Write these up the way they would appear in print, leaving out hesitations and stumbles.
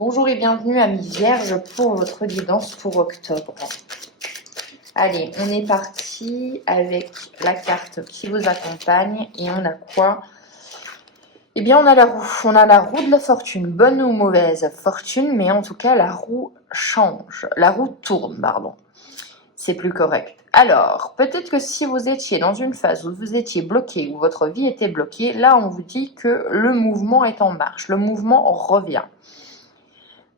Bonjour et bienvenue amis vierges pour votre guidance pour octobre. Allez, on est parti avec la carte qui vous accompagne et on a quoi? Eh bien, on a la roue. On a la roue de la fortune, bonne ou mauvaise fortune, mais en tout cas, la roue change. La roue tourne, pardon. C'est plus correct. Alors, peut-être que si vous étiez dans une phase où vous étiez bloqué, où votre vie était bloquée, là, on vous dit que le mouvement est en marche. Le mouvement revient.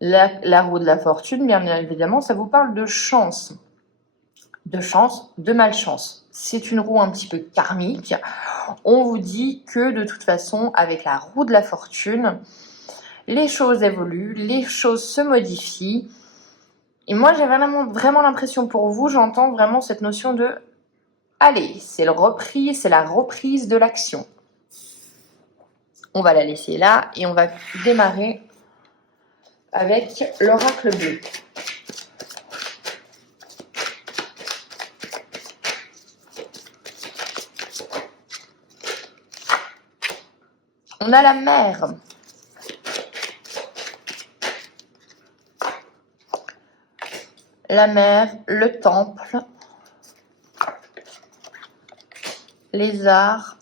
La roue de la fortune, bien évidemment, ça vous parle de chance, de malchance. C'est une roue un petit peu karmique. On vous dit que de toute façon, avec la roue de la fortune, les choses évoluent, les choses se modifient. Et moi, j'ai vraiment l'impression pour vous, j'entends vraiment cette notion de « allez, c'est la reprise de l'action ». On va la laisser là et on va démarrer avec l'oracle bleu. On a la mer. La mer, le temple, les arts,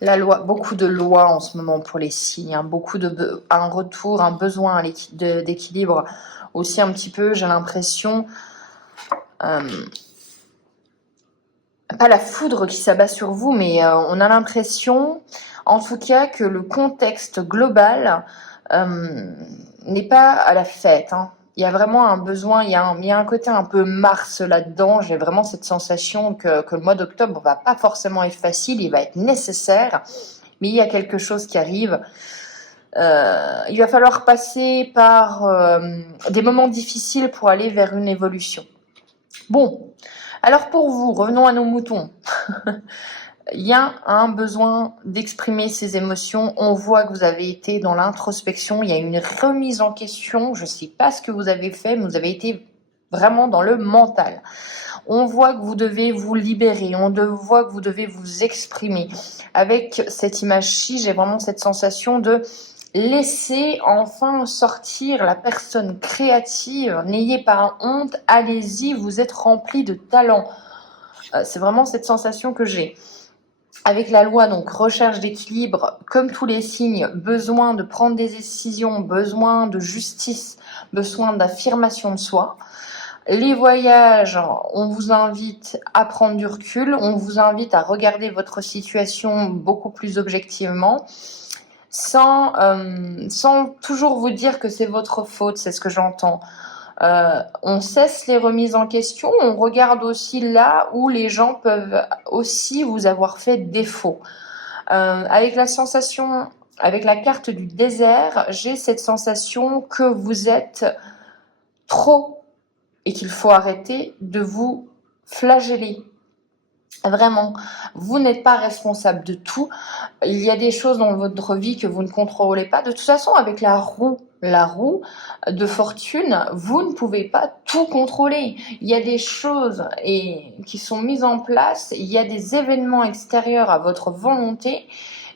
la loi, beaucoup de lois en ce moment pour les signes, hein, un retour, un besoin d'équilibre aussi un petit peu, j'ai l'impression, pas la foudre qui s'abat sur vous, mais on a l'impression, en tout cas, que le contexte global n'est pas à la fête, hein. Il y a vraiment un besoin, il y a un côté un peu Mars là-dedans. J'ai vraiment cette sensation que le mois d'octobre va pas forcément être facile, il va être nécessaire, mais il y a quelque chose qui arrive. Il va falloir passer par des moments difficiles pour aller vers une évolution. Bon, alors pour vous, revenons à nos moutons. Il y a un besoin d'exprimer ses émotions. On voit que vous avez été dans l'introspection. Il y a une remise en question. Je ne sais pas ce que vous avez fait, mais vous avez été vraiment dans le mental. On voit que vous devez vous libérer. On voit que vous devez vous exprimer. Avec cette image-ci, j'ai vraiment cette sensation de laisser enfin sortir la personne créative. N'ayez pas honte. Allez-y, vous êtes rempli de talent. C'est vraiment cette sensation que j'ai. Avec la loi, donc, recherche d'équilibre, comme tous les signes, besoin de prendre des décisions, besoin de justice, besoin d'affirmation de soi. Les voyages, on vous invite à prendre du recul, on vous invite à regarder votre situation beaucoup plus objectivement, sans toujours vous dire que c'est votre faute, c'est ce que j'entends. On cesse les remises en question, on regarde aussi là où les gens peuvent aussi vous avoir fait défaut. Avec la carte du désert, j'ai cette sensation que vous êtes trop et qu'il faut arrêter de vous flageller. Vraiment, vous n'êtes pas responsable de tout. Il y a des choses dans votre vie que vous ne contrôlez pas. De toute façon, avec la roue de fortune, vous ne pouvez pas tout contrôler. Il y a des choses qui sont mises en place. Il y a des événements extérieurs à votre volonté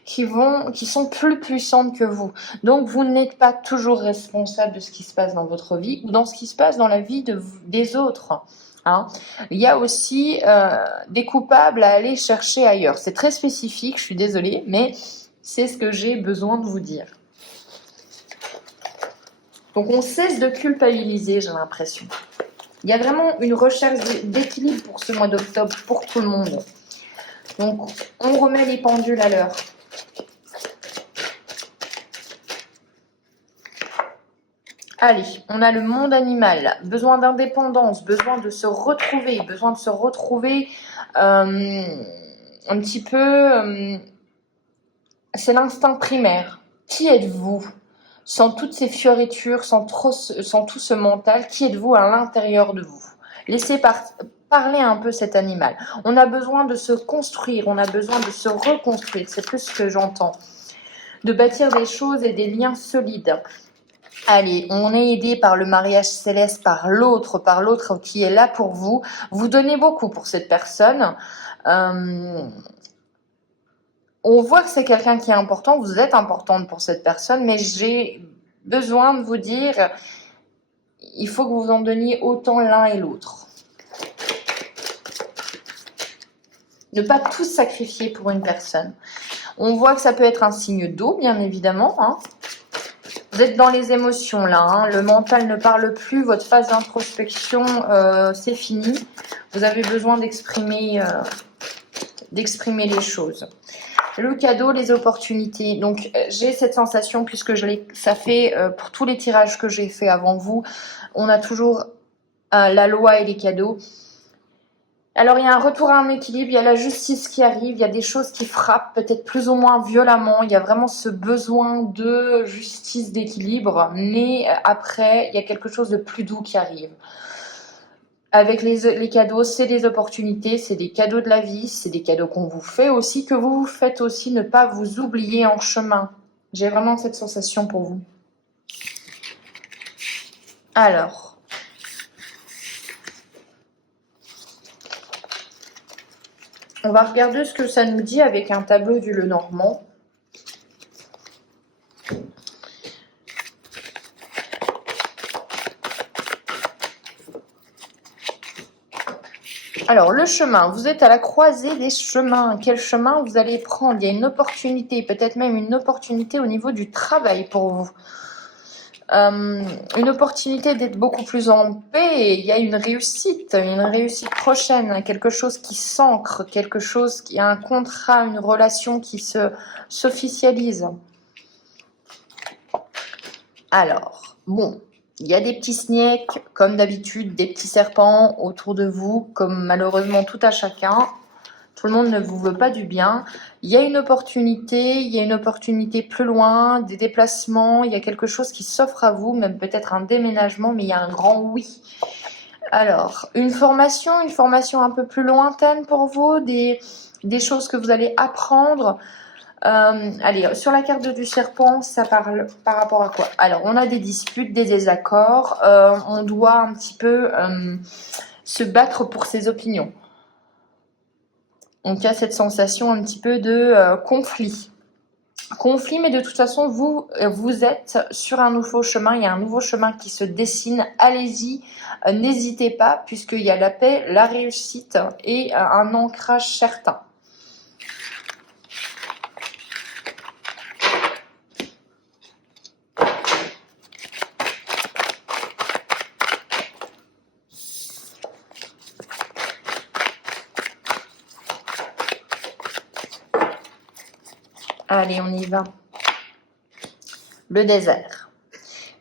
qui sont plus puissantes que vous. Donc, vous n'êtes pas toujours responsable de ce qui se passe dans votre vie ou dans ce qui se passe dans la vie des autres. Hein. Il y a aussi des coupables à aller chercher ailleurs. C'est très spécifique, je suis désolée, mais c'est ce que j'ai besoin de vous dire. Donc on cesse de culpabiliser, j'ai l'impression. Il y a vraiment une recherche d'équilibre pour ce mois d'octobre, pour tout le monde. Donc on remet les pendules à l'heure. Allez, on a le monde animal, besoin d'indépendance, besoin de se retrouver un petit peu, c'est l'instinct primaire. Qui êtes-vous? Sans toutes ces fioritures, sans tout ce mental, qui êtes-vous à l'intérieur de vous? Laissez parler un peu cet animal. On a besoin de se construire, on a besoin de se reconstruire, c'est plus ce que j'entends. De bâtir des choses et des liens solides. Allez, on est aidé par le mariage céleste, par l'autre qui est là pour vous. Vous donnez beaucoup pour cette personne. On voit que c'est quelqu'un qui est important, vous êtes importante pour cette personne, mais j'ai besoin de vous dire, il faut que vous en donniez autant l'un et l'autre. Ne pas tout sacrifier pour une personne. On voit que ça peut être un signe d'eau, bien évidemment. Hein. Vous êtes dans les émotions là, hein. Le mental ne parle plus, votre phase d'introspection, c'est fini. Vous avez besoin d'exprimer les choses. Le cadeau, les opportunités. Donc, j'ai cette sensation, puisque ça fait pour tous les tirages que j'ai fait avant vous, on a toujours la loi et les cadeaux. Alors, il y a un retour à un équilibre, il y a la justice qui arrive, il y a des choses qui frappent peut-être plus ou moins violemment, il y a vraiment ce besoin de justice, d'équilibre, mais après, il y a quelque chose de plus doux qui arrive. Avec les cadeaux, c'est des opportunités, c'est des cadeaux de la vie, c'est des cadeaux qu'on vous fait aussi, que vous vous faites aussi, ne pas vous oublier en chemin. J'ai vraiment cette sensation pour vous. Alors, on va regarder ce que ça nous dit avec un tableau du Lenormand. Alors, le chemin, vous êtes à la croisée des chemins. Quel chemin vous allez prendre? Il y a une opportunité, peut-être même une opportunité au niveau du travail pour vous. Une opportunité d'être beaucoup plus en paix. Il y a une réussite prochaine, quelque chose qui s'ancre, quelque chose qui a un contrat, une relation qui s'officialise. Alors, bon. Il y a des petits snakes, comme d'habitude, des petits serpents autour de vous, comme malheureusement tout à chacun. Tout le monde ne vous veut pas du bien. Il y a une opportunité plus loin, des déplacements, il y a quelque chose qui s'offre à vous, même peut-être un déménagement, mais il y a un grand oui. Alors, une formation un peu plus lointaine pour vous, des choses que vous allez apprendre. Allez, sur la carte du serpent, ça parle par rapport à quoi? Alors, on a des disputes, des désaccords. On doit un petit peu se battre pour ses opinions. Donc, il y a cette sensation un petit peu de conflit. Conflit, mais de toute façon, vous êtes sur un nouveau chemin. Il y a un nouveau chemin qui se dessine. Allez-y, n'hésitez pas, puisqu'il y a la paix, la réussite et un ancrage certain. Allez, on y va. Le désert.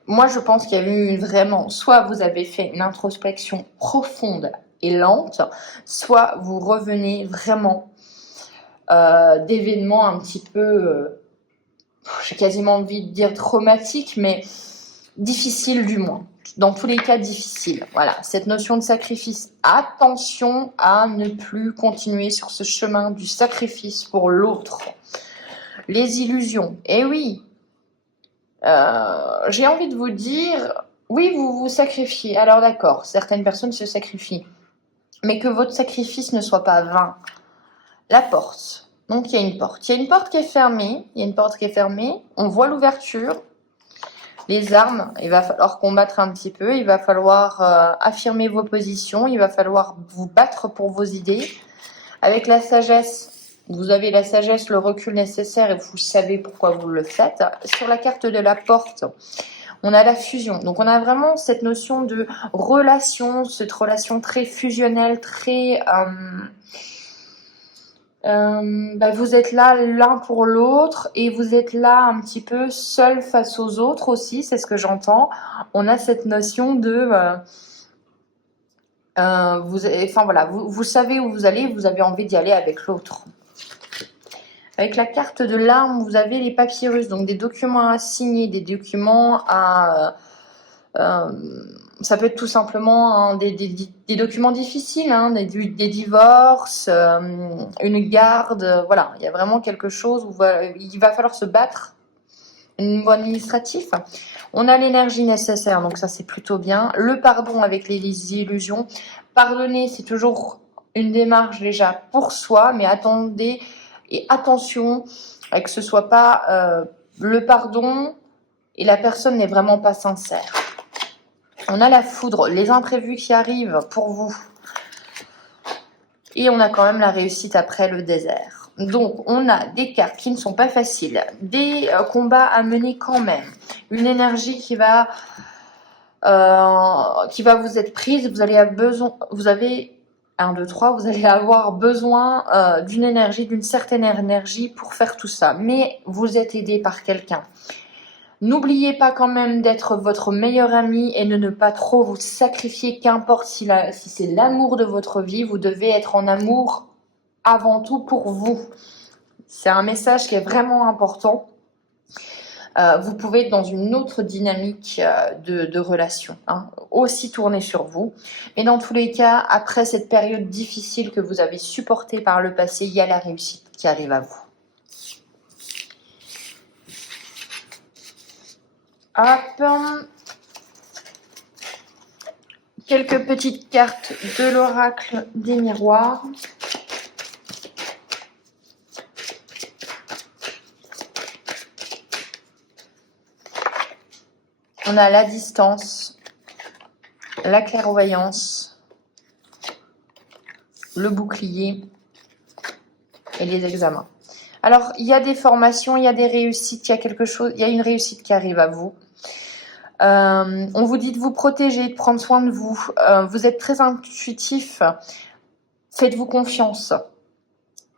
Moi, je pense qu'il y a eu vraiment, soit vous avez fait une introspection profonde et lente, soit vous revenez vraiment d'événements un petit peu, j'ai quasiment envie de dire traumatiques, mais difficiles du moins. Dans tous les cas, difficiles. Voilà, cette notion de sacrifice. Attention à ne plus continuer sur ce chemin du sacrifice pour l'autre. Les illusions. Eh oui, j'ai envie de vous dire, oui, vous vous sacrifiez. Alors d'accord, certaines personnes se sacrifient. Mais que votre sacrifice ne soit pas vain. La porte. Donc il y a une porte. Il y a une porte qui est fermée. On voit l'ouverture. Les armes, il va falloir combattre un petit peu. Il va falloir affirmer vos positions. Il va falloir vous battre pour vos idées. Avec la sagesse, vous avez la sagesse, le recul nécessaire et vous savez pourquoi vous le faites. Sur la carte de la porte, on a la fusion. Donc, on a vraiment cette notion de relation, cette relation très fusionnelle, très... vous êtes là l'un pour l'autre et vous êtes là un petit peu seul face aux autres aussi, c'est ce que j'entends. On a cette notion de... vous savez où vous allez, vous avez envie d'y aller avec l'autre. Avec la carte de l'arme, vous avez les papyrus, donc des documents à signer, des documents à... ça peut être tout simplement des documents difficiles, hein, des divorces, une garde, voilà. Il y a vraiment quelque chose où il va falloir se battre au niveau administratif. On a l'énergie nécessaire, donc ça c'est plutôt bien. Le pardon avec les illusions. Pardonner, c'est toujours une démarche déjà pour soi, mais attendez... Et attention, que ce soit pas le pardon et la personne n'est vraiment pas sincère. On a la foudre, les imprévus qui arrivent pour vous. Et on a quand même la réussite après le désert. Donc, on a des cartes qui ne sont pas faciles, des combats à mener quand même, une énergie qui va vous être prise. Vous allez avoir besoin d'une énergie, d'une certaine énergie pour faire tout ça. Mais vous êtes aidé par quelqu'un. N'oubliez pas quand même d'être votre meilleur ami et de ne pas trop vous sacrifier, qu'importe si c'est l'amour de votre vie, vous devez être en amour avant tout pour vous. C'est un message qui est vraiment important. Vous pouvez être dans une autre dynamique de relation, aussi tourner sur vous. Mais dans tous les cas, après cette période difficile que vous avez supportée par le passé, il y a la réussite qui arrive à vous. Hop. Quelques petites cartes de l'oracle des miroirs. On a la distance, la clairvoyance, le bouclier et les examens. Alors, il y a des formations, il y a des réussites, il y a une réussite qui arrive à vous. On vous dit de vous protéger, de prendre soin de vous. Vous êtes très intuitif. Faites-vous confiance.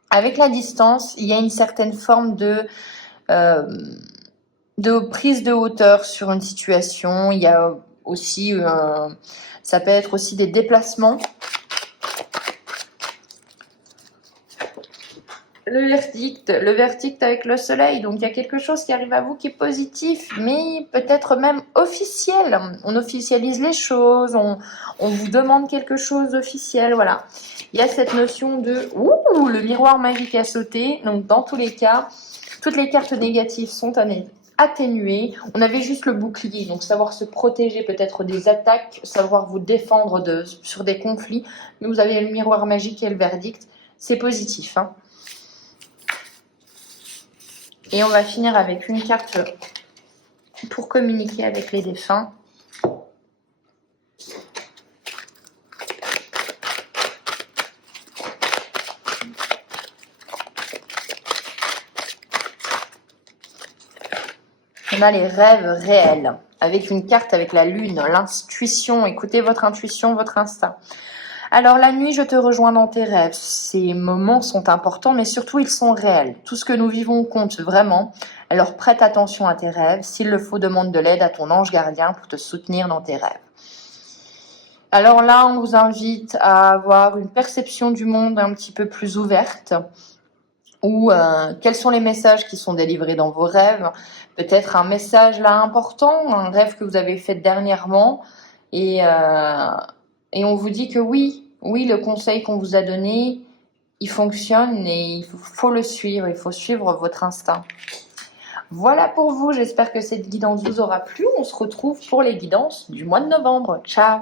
Avec la distance, il y a une certaine forme de prise de hauteur sur une situation. Il y a aussi, ça peut être aussi des déplacements. Le verdict avec le soleil. Donc, il y a quelque chose qui arrive à vous qui est positif, mais peut-être même officiel. On officialise les choses, on vous demande quelque chose d'officiel, voilà. Il y a cette notion de « Ouh, le miroir magique a sauté ». Donc, dans tous les cas, toutes les cartes négatives sont atténuées. On avait juste le bouclier, donc savoir se protéger peut-être des attaques, savoir vous défendre sur des conflits. Mais vous avez le miroir magique et le verdict. C'est positif, Et on va finir avec une carte pour communiquer avec les défunts. On a les rêves réels, avec une carte avec la lune, l'intuition. Écoutez votre intuition, votre instinct. Alors la nuit, je te rejoins dans tes rêves. Ces moments sont importants, mais surtout ils sont réels. Tout ce que nous vivons compte vraiment. Alors prête attention à tes rêves. S'il le faut, demande de l'aide à ton ange gardien pour te soutenir dans tes rêves. Alors là, on vous invite à avoir une perception du monde un petit peu plus ouverte. Ou quels sont les messages qui sont délivrés dans vos rêves. Peut-être un message là important, un rêve que vous avez fait dernièrement. Et on vous dit que oui, le conseil qu'on vous a donné, il fonctionne et il faut le suivre, il faut suivre votre instinct. Voilà pour vous, j'espère que cette guidance vous aura plu. On se retrouve pour les guidances du mois de novembre. Ciao!